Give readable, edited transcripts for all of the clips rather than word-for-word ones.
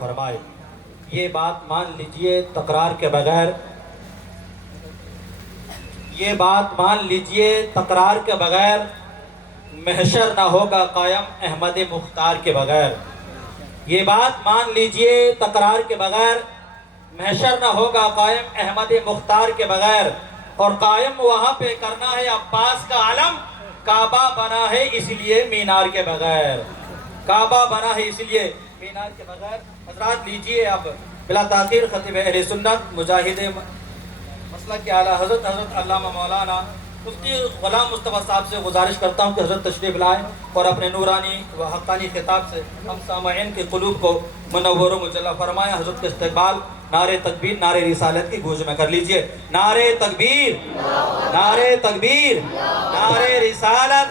فرمائے۔ یہ بات مان لیجئے تکرار کے بغیر، یہ بات مان لیجئے تکرار کے بغیر محشر نہ ہوگا قائم احمد مختار کے بغیر۔ یہ بات مان لیجئے تکرار کے بغیر محشر نہ ہوگا قائم احمد مختار کے بغیر۔ اور قائم وہاں پہ کرنا ہے عباس کا علم، کعبہ بنا ہے اس لیے مینار کے بغیر، کعبہ بنا ہے اس لیے مینار کے بغیر۔ حضرات لیجئے اب بلا تاخیر خطیب اہل سنت مجاہد مسلک کے اعلیٰ حضرت علامہ مولانا مفتی غلام مصطفیٰ صاحب سے گزارش کرتا ہوں کہ حضرت تشریف لائیں اور اپنے نورانی و حقانی خطاب سے ہم سامعین کے قلوب کو منور و مجلہ فرمائیں۔ حضرت کے استقبال نعرہ تکبیر نعرہ رسالت کی گونج میں کر لیجئے۔ نعرہ تکبیر، نعرہ تکبیر، نعرہ رسالت،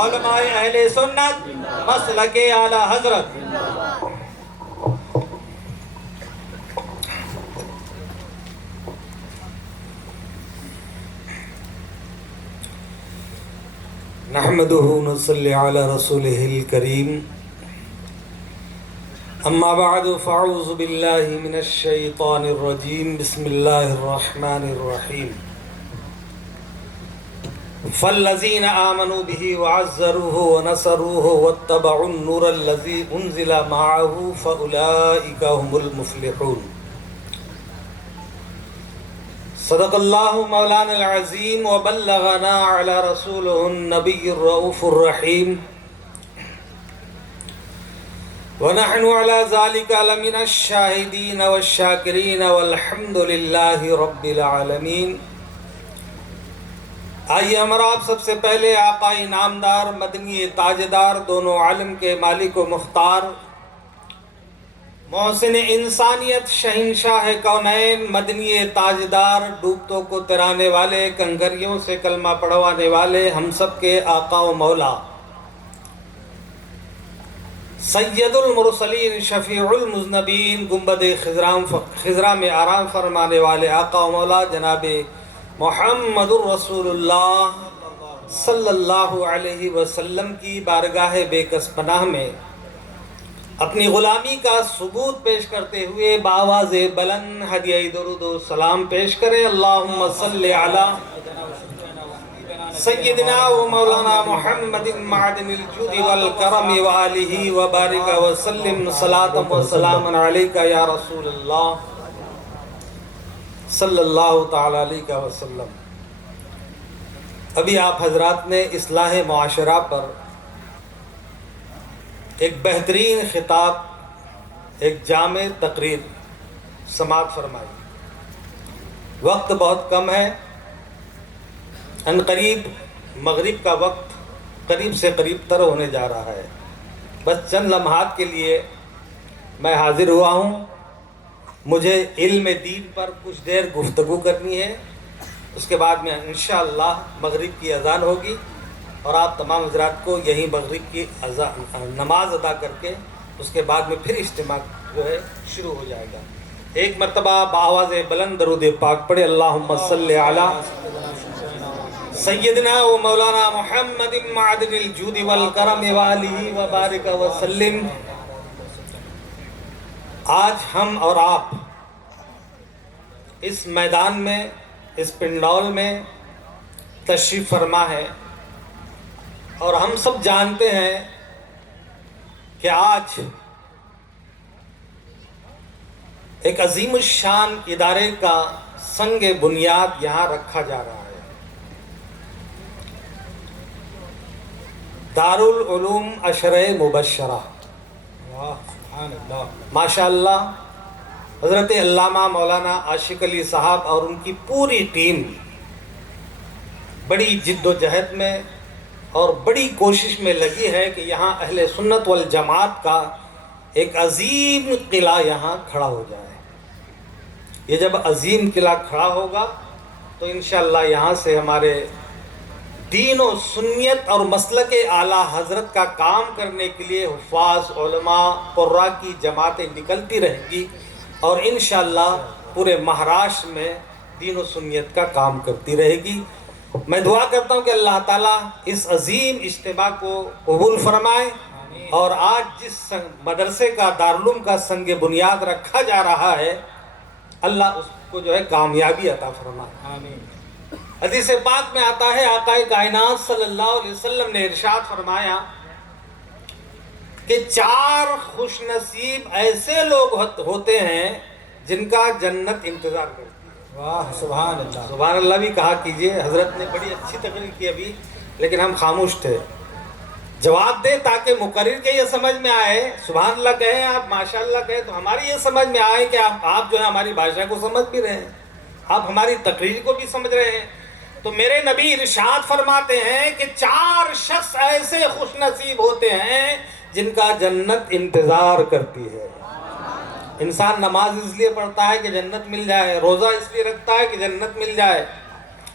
علماء اہل سنت مسلک اعلیٰ حضرت۔ نحمده ونصلي على رسوله الكريم اما بعد فاعوذ بالله من الشيطان الرجيم بسم الله الرحمن الرحيم فالذين آمنوا به وعزروه ونصروه واتبعوا النور الذي انزل معه فاولئك هم المفلحون۔ صدق اللہ مولانا العظیم وبلغنا علی رسولہ النبی الرؤوف الرحیم ونحن علی ذلك لمن الشاہدین والشاکرین والحمد للہ رب العالمین۔ آئیے ہمارا آپ سب سے پہلے آقا انعامدار مدنی تاجدار دونوں عالم کے مالک و مختار محسن انسانیت شہنشاہ کونین مدنی تاجدار ڈوبتوں کو ترانے والے کنگریوں سے کلمہ پڑھوانے والے ہم سب کے آقا و مولا سید المرسلین شفیع المذنبین گنبد خضرا میں آرام فرمانے والے آقا و مولا جناب محمد الرسول اللہ صلی اللہ علیہ وسلم کی بارگاہ بے کس پناہ میں اپنی غلامی کا ثبوت پیش کرتے ہوئے بآواز بلند ہدیہ درود و سلام پیش کریں۔ اللہم صلی علی سیدنا و مولانا محمد معدن الجود والکرم وآلہ وبارک وسلم صلاۃ و سلام علیک یا رسول اللہ صلی اللہ تعالی علیہ وسلم۔ ابھی آپ حضرات نے اصلاح معاشرہ پر ایک بہترین خطاب، ایک جامع تقریر سماعت فرمائی۔ وقت بہت کم ہے، ان قریب مغرب کا وقت قریب سے قریب تر ہونے جا رہا ہے۔ بس چند لمحات کے لیے میں حاضر ہوا ہوں۔ مجھے علم دین پر کچھ دیر گفتگو کرنی ہے، اس کے بعد میں انشاءاللہ مغرب کی اذان ہوگی اور آپ تمام حضرات کو یہی مغرب کی نماز ادا کر کے اس کے بعد میں پھر اجتماع جو ہے شروع ہو جائے گا۔ ایک مرتبہ بآواز بلند درود پاک پڑھے۔ اللہم صلی علی سیدنا و مولانا محمد معدن الجود والکرم وآلہ وبارک وسلم۔ آج ہم اور آپ اس میدان میں، اس پنڈال میں تشریف فرما ہے اور ہم سب جانتے ہیں کہ آج ایک عظیم الشان ادارے کا سنگ بنیاد یہاں رکھا جا رہا ہے۔ دارالعلوم عشرہ مبشرہ، ماشاء اللہ حضرت علامہ مولانا عاشق علی صاحب اور ان کی پوری ٹیم بڑی جد و جہد میں اور بڑی کوشش میں لگی ہے کہ یہاں اہل سنت والجماعت کا ایک عظیم قلعہ یہاں کھڑا ہو جائے۔ یہ جب عظیم قلعہ کھڑا ہوگا تو انشاءاللہ یہاں سے ہمارے دین و سنیت اور مسلک اعلیٰ حضرت کا کام کرنے کے لیے حفاظ علماء قراء کی جماعتیں نکلتی رہیں گی اور انشاءاللہ پورے مہاراشٹر میں دین و سنیت کا کام کرتی رہے گی۔ میں دعا کرتا ہوں کہ اللہ تعالیٰ اس عظیم اجتماع کو قبول فرمائے اور آج جس مدرسے کا دارالعلوم کا سنگ بنیاد رکھا جا رہا ہے، اللہ اس کو جو ہے کامیابی عطا فرمائے۔ آمین۔ حدیث پاک میں آتا ہے، آقا کائنات صلی اللہ علیہ وسلم نے ارشاد فرمایا کہ 4 خوش نصیب ایسے لوگ ہوتے ہیں جن کا جنت انتظار کرتی ہے۔ واہ سبحان اللہ۔ سبحان اللہ بھی کہا کیجئے، حضرت نے بڑی اچھی تقریر کی ابھی، لیکن ہم خاموش تھے۔ جواب دیں تاکہ مقرر کے یہ سمجھ میں آئے، سبحان اللہ کہیں، آپ ماشاء اللہ کہیں، تو ہماری یہ سمجھ میں آئے کہ آپ جو ہے ہماری بھاشا کو سمجھ بھی رہے ہیں، آپ ہماری تقریر کو بھی سمجھ رہے ہیں۔ تو میرے نبی ارشاد فرماتے ہیں کہ 4 شخص ایسے خوش نصیب ہوتے ہیں جن کا جنت انتظار کرتی ہے۔ انسان نماز اس لیے پڑھتا ہے کہ جنت مل جائے، روزہ اس لیے رکھتا ہے کہ جنت مل جائے،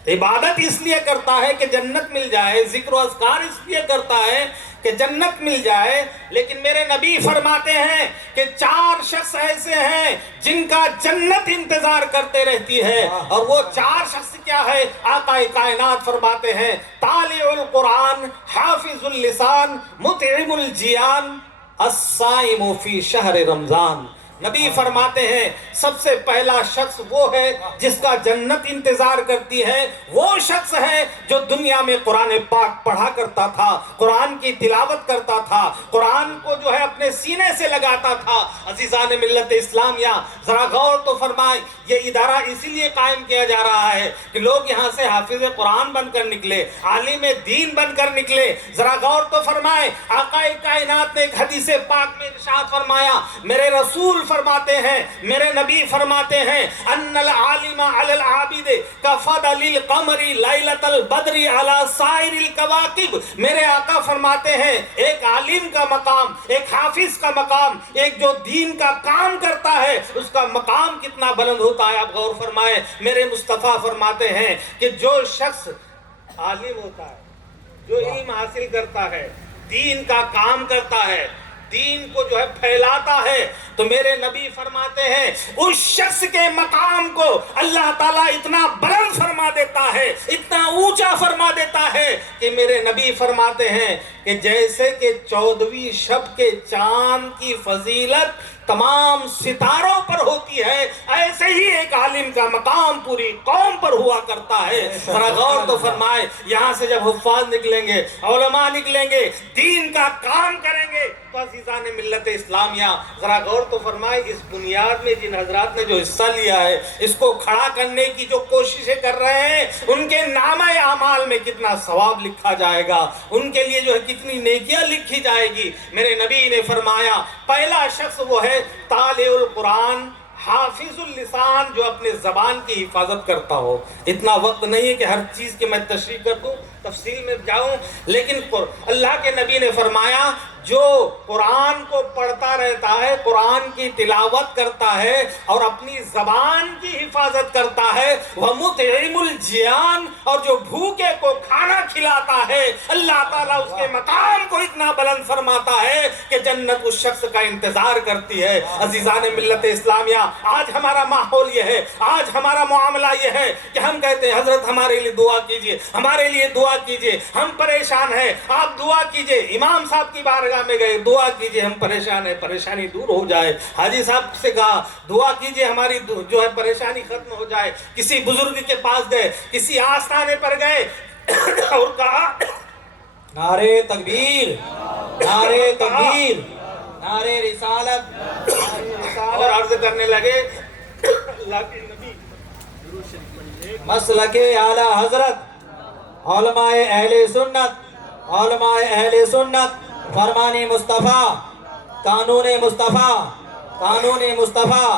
عبادت اس لیے کرتا ہے کہ جنت مل جائے، ذکر و اذکار اس لیے کرتا ہے کہ جنت مل جائے، لیکن میرے نبی فرماتے ہیں کہ 4 شخص ایسے ہیں جن کا جنت انتظار کرتے رہتی ہے، اور وہ 4 شخص کیا ہے؟ آقا کائنات فرماتے ہیں، طالع القرآن، حافظ اللسان، مطعم الجیان، الصائم فی شہر رمضان۔ نبی فرماتے ہیں سب سے پہلا شخص وہ ہے جس کا جنت انتظار کرتی ہے، وہ شخص ہے جو دنیا میں قرآن پاک پڑھا کرتا تھا، قرآن کی تلاوت کرتا تھا، قرآن کو جو ہے اپنے سینے سے لگاتا تھا۔ عزیزان ملت اسلامیہ، ذرا غور تو فرمائیں، یہ ادارہ اسی لیے قائم کیا جا رہا ہے کہ لوگ یہاں سے حافظ قرآن بن کر نکلے، عالم دین بن کر نکلے۔ ذرا غور تو فرمائیں، آقا کائنات نے ایک حدیث پاک میں ارشاد فرمایا، میرے رسول فرماتے ہیں، میرے نبی فرماتے ہیں، ان العالم علی العابد کفضل القمر لیلۃ البدر علی سائر الکواکب۔ میرے آقا فرماتے ہیں ایک عالم کا مقام، ایک حافظ کا مقام، ایک جو دین کا کام کرتا ہے اس کا مقام کتنا بلند ہوتا ہے۔ آپ غور فرمائیں، میرے مصطفیٰ فرماتے ہیں کہ جو شخص عالم ہوتا ہے، جو علم حاصل کرتا ہے، دین کا کام کرتا ہے، دین کو جو ہے پھیلاتا ہے، تو میرے نبی فرماتے ہیں اس شخص کے مقام کو اللہ تعالیٰ اتنا بلند فرما دیتا ہے، اتنا اونچا فرما دیتا ہے کہ میرے نبی فرماتے ہیں کہ جیسے کہ 14ویں شب کے چاند کی فضیلت تمام ستاروں پر ہوتی ہے، ایسے ہی ایک عالم کا مقام پوری قوم پر ہوا کرتا ہے۔ ذرا غور تو فرمائے، یہاں سے جب حفاظ نکلیں گے، علماء نکلیں گے، دین کا کام کریں گے، تو عزیزان ملت اسلامیہ ذرا غور تو فرمائے، اس بنیاد میں جن حضرات نے جو حصہ لیا ہے، اس کو کھڑا کرنے کی جو کوششیں کر رہے ہیں، ان کے نامہ اعمال میں کتنا ثواب لکھا جائے گا، ان کے لیے جو ہے کتنی نیکیاں لکھی جائے گی۔ میرے نبی نے فرمایا پہلا شخص وہ ہے طالع القرآن، حافظ اللسان، جو اپنے زبان کی حفاظت کرتا ہو۔ اتنا وقت نہیں ہے کہ ہر چیز کی میں تشریح کر دوں، تفصیل میں جاؤں، لیکن اللہ کے نبی نے فرمایا جو قرآن کو پڑھتا رہتا ہے، قرآن کی تلاوت کرتا ہے اور اپنی زبان کی حفاظت کرتا ہے، وہ مطعم الجیان، اور جو بھوکے کو کھانا کھلاتا ہے، اللہ تعالیٰ اس کے مقام کو اتنا بلند فرماتا ہے کہ جنت اس شخص کا انتظار کرتی ہے۔ عزیزان ملت اسلامیہ، آج ہمارا ماحول یہ ہے، آج ہمارا معاملہ یہ ہے کہ ہم کہتے ہیں حضرت ہمارے لیے دعا کیجئے، ہمارے لیے دعا کیجئے، ہم پریشان ہیں، آپ دعا کیجئے، امام صاحب کی بارگاہ میں گئے، دعا کیجئے، ہم پریشان ہیں، پریشانی دور ہو جائے۔ حاجی صاحب سے کہا دعا کیجئے ہماری جو ہے پریشانی ختم ہو جائے۔ کسی بزرگ کے پاس گئے، کسی آستانے پر گئے اور کہا نعرے تکبیر، نعرے تکبیر، نعرے رسالت، اور عرض کرنے لگے اللہ کے نبی مسلک اعلی حضرت، علماء اہل سنت، علماء اہل سنت، فرمان مصطفیٰ، قانون مصطفیٰ، قانون مصطفیٰ،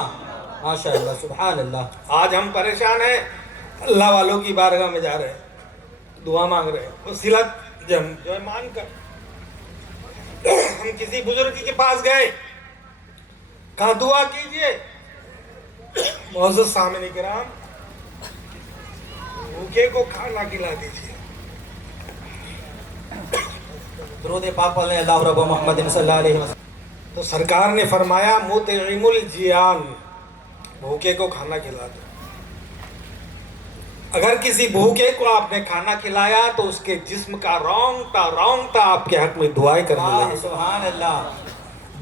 ماشاءاللہ سبحان اللہ۔ آج ہم پریشان ہیں، اللہ والوں کی بارگاہ میں جا رہے ہیں، دعا مانگ رہے ہیں، وسیلت جو ہے مان کر۔ ہم کسی بزرگ کے پاس گئے، کہا دعا کیجئے، معزز سامعین کرام، بھوکے کو کھانا کھلا دیجئے۔ درود پاک پڑھ لیں، اللہ رب محمد صلی اللہ علیہ وسلم۔ تو سرکار نے فرمایا مطعم الجیان، بھوکے کو کھانا کھلا دو۔ اگر کسی بھوکے کو آپ نے کھانا کھلایا تو اس کے جسم کا رونگٹا آپ کے حق میں دعائیں کرنے واہ لگے. سبحان اللہ.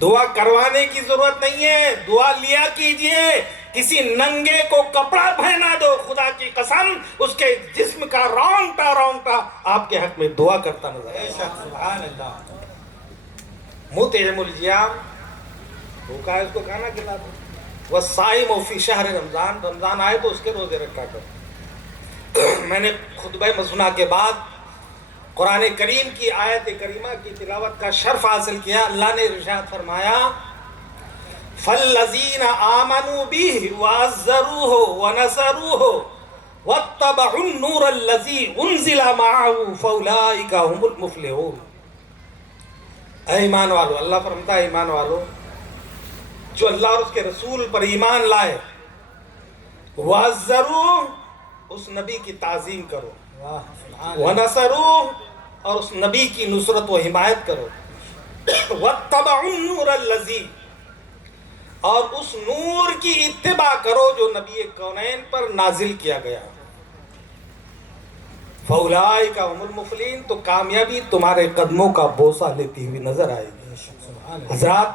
دعا کروانے کی ضرورت نہیں ہے، دعا لیا کیجئے. کسی ننگے کو کپڑا پہنا دو، خدا کی قسم اس کے جسم کا رونگٹا آپ کے حق میں دعا کرتا نظر بے آئے. شک سبحان اللہ. مطعم الجیام، بھوکا ہے اس کو کھانا کھلا دو. والصائم فی شہر رمضان، رمضان آئے تو اس کے روزے رکھا کرو. میں نے خطبہ مسنہ کے بعد قرآن کریم کی آیت کریمہ کی تلاوت کا شرف حاصل کیا. اللہ نے ارشاد فرمایا فَالَّذِينَ آمَنُوا بِهِ وَعَزَّرُوهُ وَنَصَرُوهُ وَاتَّبَعُوا النُّورَ الَّذِي أُنزِلَ مَعَهُ فَأُولَٰئِكَ هُمُ الْمُفْلِحُونَ. اے ایمان والو، اللہ فرماتا ہے ایمان والو جو اللہ اور اس کے رسول پر ایمان لائے، وَعَزَّرُوهُ اس نبی کی تعظیم کرو، واہ سبحان اللہ. وَنَصَرُوهُ اور اس نبی کی نصرت و حمایت کرو، وَاتَّبَعُوا النُّورَ الَّذِي اور اس نور کی اتباع کرو جو نبی کونین پر نازل کیا گیا. فَأُولَٰئِكَ هُمُ الْمُفْلِحُونَ تو کامیابی تمہارے قدموں کا بوسہ لیتی ہوئی نظر آئے گی. سبحان اللہ. حضرات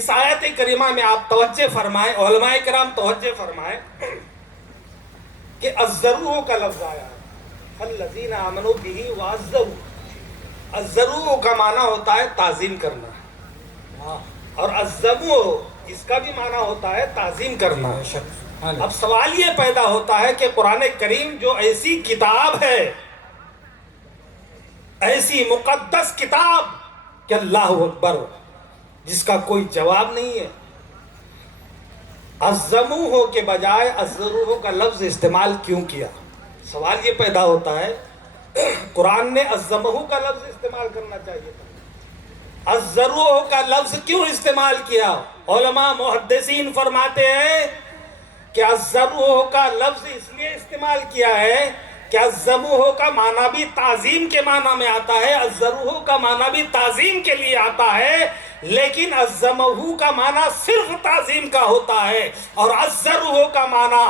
اس آیت کریمہ میں آپ توجہ فرمائیں، علماء کرام توجہ فرمائیں کہ الزرو کا لفظ آیا ہے. الذین آمنوا بہ وعزروا، الزرو کا معنی ہوتا ہے تعظیم کرنا، واہ اور الزمو اس کا بھی معنی ہوتا ہے تعظیم کرنا. بے شک سبحان اللہ. اب سوال یہ پیدا ہوتا ہے کہ قرآن کریم جو ایسی کتاب ہے، ایسی مقدس کتاب کہ اللہ اکبر جس کا کوئی جواب نہیں ہے، الزمو کے بجائے الزرو کا لفظ استعمال کیوں کیا؟ سوال یہ پیدا ہوتا ہے. قرآن نے الزمو کا لفظ استعمال کرنا چاہیے تھا، الزرو کا لفظ کیوں استعمال کیا؟ علماء محدثین فرماتے ہیں کہ الزرو کا لفظ اس لیے استعمال کیا ہے کہ الزمو کا معنی بھی تعظیم کے معنی میں آتا ہے، الزرو کا معنی بھی تعظیم کے لیے آتا ہے، لیکن الزمو کا معنی صرف تعظیم کا ہوتا ہے، اور الزرو کا معنی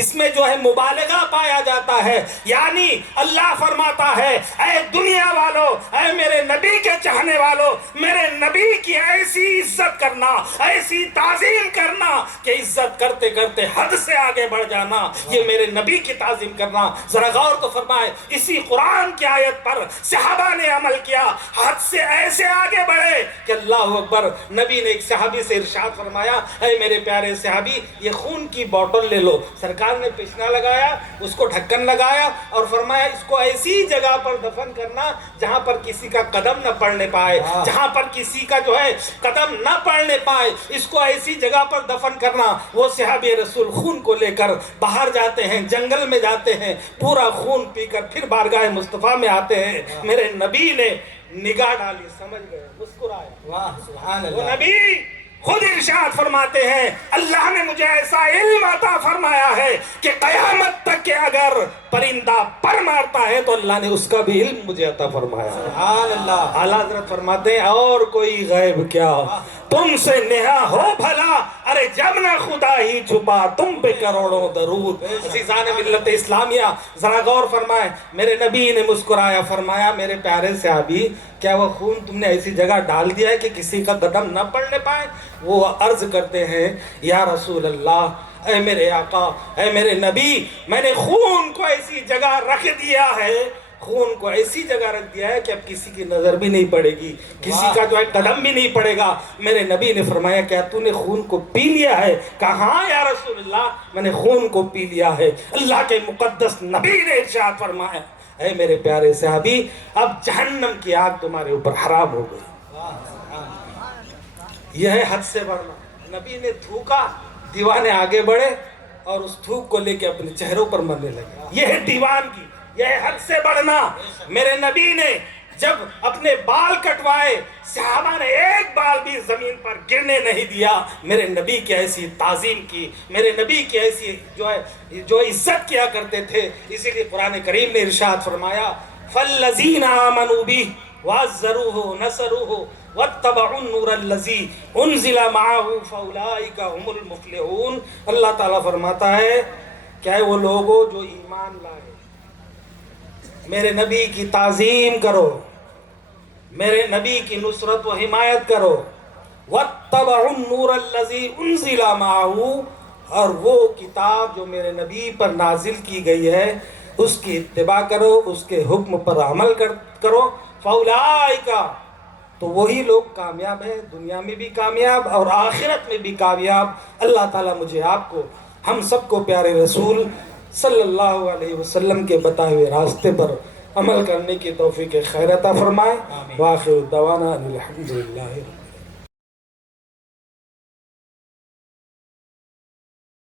اس میں جو ہے مبالغہ پایا جاتا ہے. یعنی اللہ فرماتا ہے اے دنیا والو، اے میرے نبی کے چاہنے والو، میرے نبی کی ایسی عزت کرنا، ایسی تعظیم کرنا کہ عزت کرتے کرتے حد سے آگے بڑھ جانا، یہ میرے نبی کی تعظیم کرنا. ذرا غور تو فرمائے، اسی قرآن کی آیت پر صحابہ نے عمل کیا، حد سے ایسے آگے بڑھے کہ اللہ اکبر. نبی نے ایک صحابی سے ارشاد فرمایا اے میرے پیارے صحابی یہ خون کی بوتل لے لو. سرکار نے پیشنا لگایا، اس کو ڈھکن لگایا اور فرمایا اس کو ایسی جگہ پر دفن کرنا جہاں پر کسی کا قدم نہ پڑنے پائے، جہاں پر کسی کا جو ہے قدم نہ پڑنے پائے، اس کو ایسی جگہ پر دفن کرنا. وہ صحابی رسول خون کو لے کر باہر جاتے ہیں، جنگل میں جاتے ہیں، پورا خون پی کر پھر بارگاہ مصطفیٰ میں آتے ہیں. میرے نبی نے نگاہ ڈالی، سمجھ گئے، مسکرائے. واہ سبحان وہ اللہ. نبی خود ارشاد فرماتے ہیں اللہ نے مجھے ایسا علم عطا فرمایا ہے کہ قیامت تک کہ اگر پرندہ پر مارتا ہے تو اللہ نے اس کا بھی علم مجھے عطا فرمایا ہے. سبحان اللہ. اعلیٰ حضرت فرماتے ہیں اور کوئی غیب کیا تم سے نہا ہو بھلا، ارے جب نہ خدا ہی چھپا تم پہ کروڑوں درود. عزیزان ملت اسلامیہ ذرا غور فرمائیں، میرے نبی نے مسکرایا، فرمایا میرے پیارے صحابی کیا وہ خون تم نے ایسی جگہ ڈال دیا ہے کہ کسی کا قدم نہ پڑنے پائے؟ وہ عرض کرتے ہیں یا رسول اللہ، اے میرے آقا، اے میرے نبی، میں نے خون کو ایسی جگہ رکھ دیا ہے، خون کو ایسی جگہ رکھ دیا ہے کہ اب کسی کی نظر بھی نہیں پڑے گی، کسی کا جو ہے قدم بھی نہیں پڑے گا. میرے نبی نے فرمایا کیا تو نے خون کو پی لیا ہے؟ کہا ہاں یا رسول اللہ میں نے خون کو پی لیا ہے. اللہ کے مقدس نبی نے ارشاد فرمایا اے میرے پیارے صحابی اب جہنم کی آگ تمہارے اوپر حرام ہو گئی. یہ ہے حد سے بڑھنا. نبی نے تھوکا، دیوانے آگے بڑھے اور اس تھوک کو لے کے اپنے چہروں پر مرنے لگے. یہ ہے دیوان کی، یہ ہے حد سے بڑھنا. میرے نبی نے جب اپنے بال کٹوائے صحابہ نے ایک بال بھی زمین پر گرنے نہیں دیا. میرے نبی کی ایسی تعظیم کی، میرے نبی کی ایسی جو عزت کیا کرتے تھے. اسی لیے قرآن کریم نے ارشاد فرمایا فَالَّذِينَ آمَنُوا بِهِ وَعَزَّرُوهُ نَصَرُوهُ وَاتَّبَعُوا النُّورَ الَّذِي أُنزِلَ مَعَهُ فَأُولَٰئِكَ هُمُ الْمُفْلِحُونَ. اللہ تعالیٰ فرماتا ہے کیا وہ لوگ ہو جو ایمان لائے، میرے نبی کی تعظیم کرو، میرے نبی کی نصرت و حمایت کرو، واتبعوا النور الذی انزل معہ، اور وہ کتاب جو میرے نبی پر نازل کی گئی ہے اس کی اتباع کرو، اس کے حکم پر عمل کرو، فاولئک، تو وہی لوگ کامیاب ہیں، دنیا میں بھی کامیاب اور آخرت میں بھی کامیاب۔ اللہ تعالیٰ مجھے آپ کو، ہم سب کو پیارے رسول صلی اللہ علیہ وسلم کے بتائے ہوئے راستے پر عمل کرنے کی توفیق خیر عطا فرمائے۔ آمین۔ وآخر دعوانا ان الحمد للہ۔